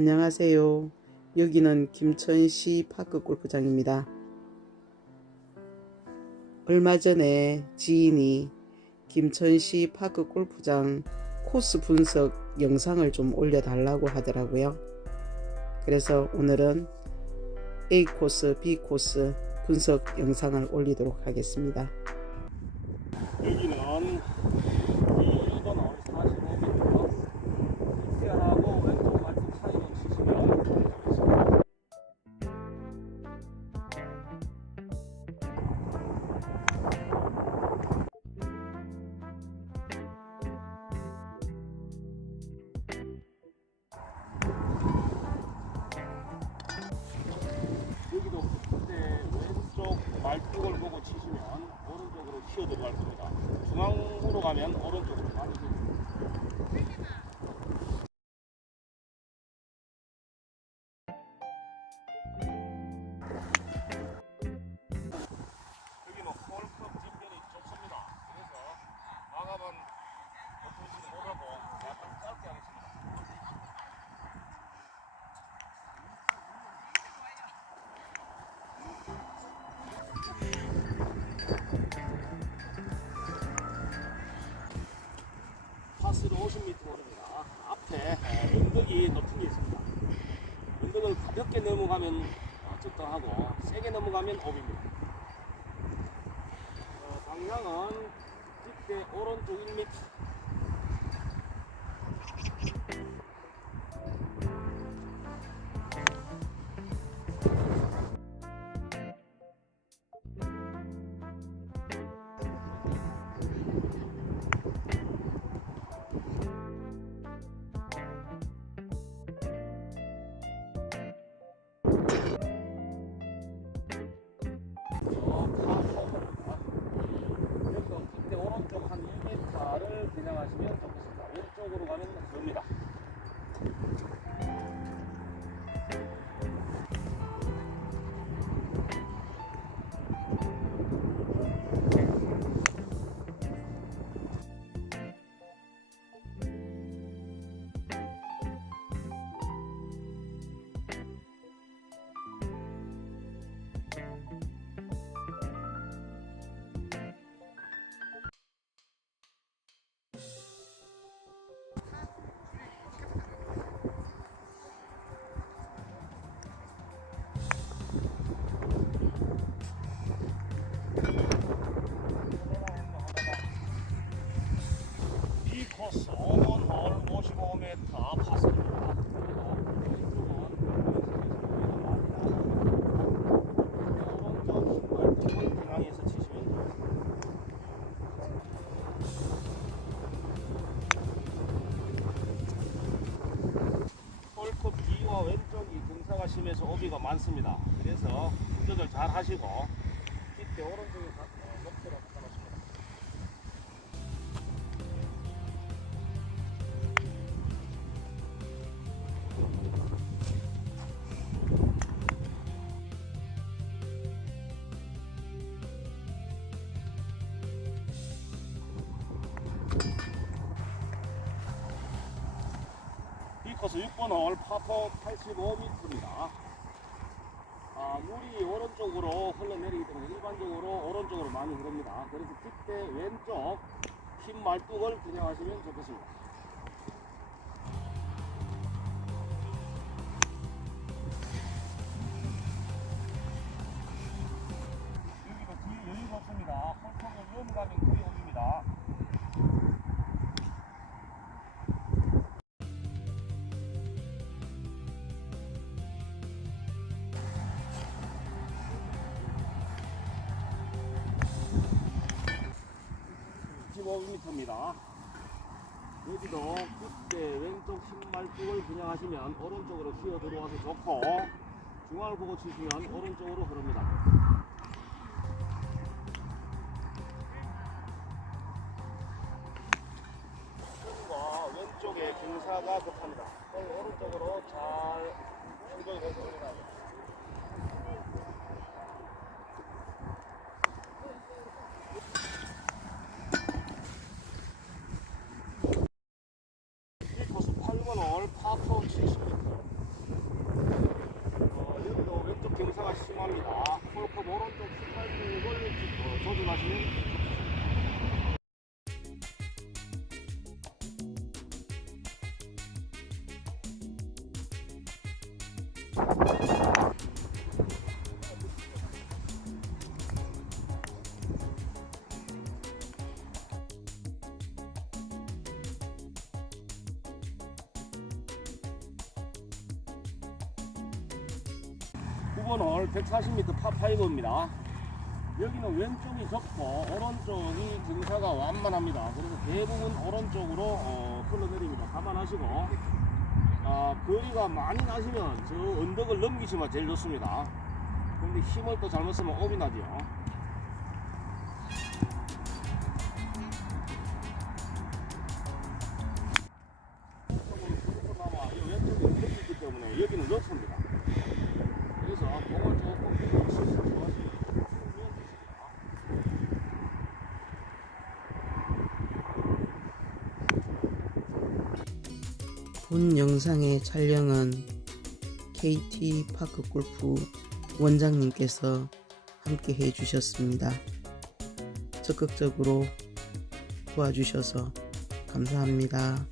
안녕하세요. 여기는 김천시 파크 골프장입니다. 얼마 전에 지인이 김천시 파크 골프장 코스 분석 영상을 좀 올려달라고 하더라고요. 그래서 오늘은 A 코스, B 코스 분석 영상을 올리도록 하겠습니다. 여기는 튀어 들어갈 겁니다. 중앙으로 가면 오른쪽 파스로 50m 오릅니다. 앞에 에, 언덕이 높은 게 있습니다. 언덕을 가볍게 넘어가면 어, 적당하고 세게 넘어가면 오비입니다. 어, 방향은 뒷대 오른쪽 1m. 오비가 많습니다. 그래서 운전을 잘 하시고 뒷대 오른쪽에 가- 어, 목표로. 이 코스 6번 홀 파포 85m입니다. 아, 물이 오른쪽으로 흘러내리기 때문에 일반적으로 오른쪽으로 많이 흐릅니다. 그래서 뒷대 왼쪽 흰 말뚝을 겨냥하시면 좋겠습니다. (15m) 입니다. 여기도 그때 왼쪽 신발쪽을 겨냥하시면 오른쪽으로 휘어 들어와서 좋고 중앙을 보고 치시면 오른쪽으로 흐릅니다. 왼쪽에 경사가 격합니다. 그걸 오른쪽으로 잘 3번 홀 파포 70m. 어, 여기도 왼쪽 경사가 심합니다. 골프 오른쪽 신발등을 어, 조절하시면 Thank 후번홀 140m 파5입니다. 여기는 왼쪽이 적고 오른쪽이 등사가 완만합니다. 그래서 대부분 오른쪽으로 어, 흘러내립니다. 감안하시고 아, 거리가 많이 나시면 저 언덕을 넘기시면 제일 좋습니다. 근데 힘을 또 잘못 쓰면 높기 때문에 여기는 높습니다. 그래서 공을 조금 실수하시면 좋습니다. 본 영상의 촬영은 KT 파크 골프 원장님께서 함께 해주셨습니다. 적극적으로 도와주셔서 감사합니다.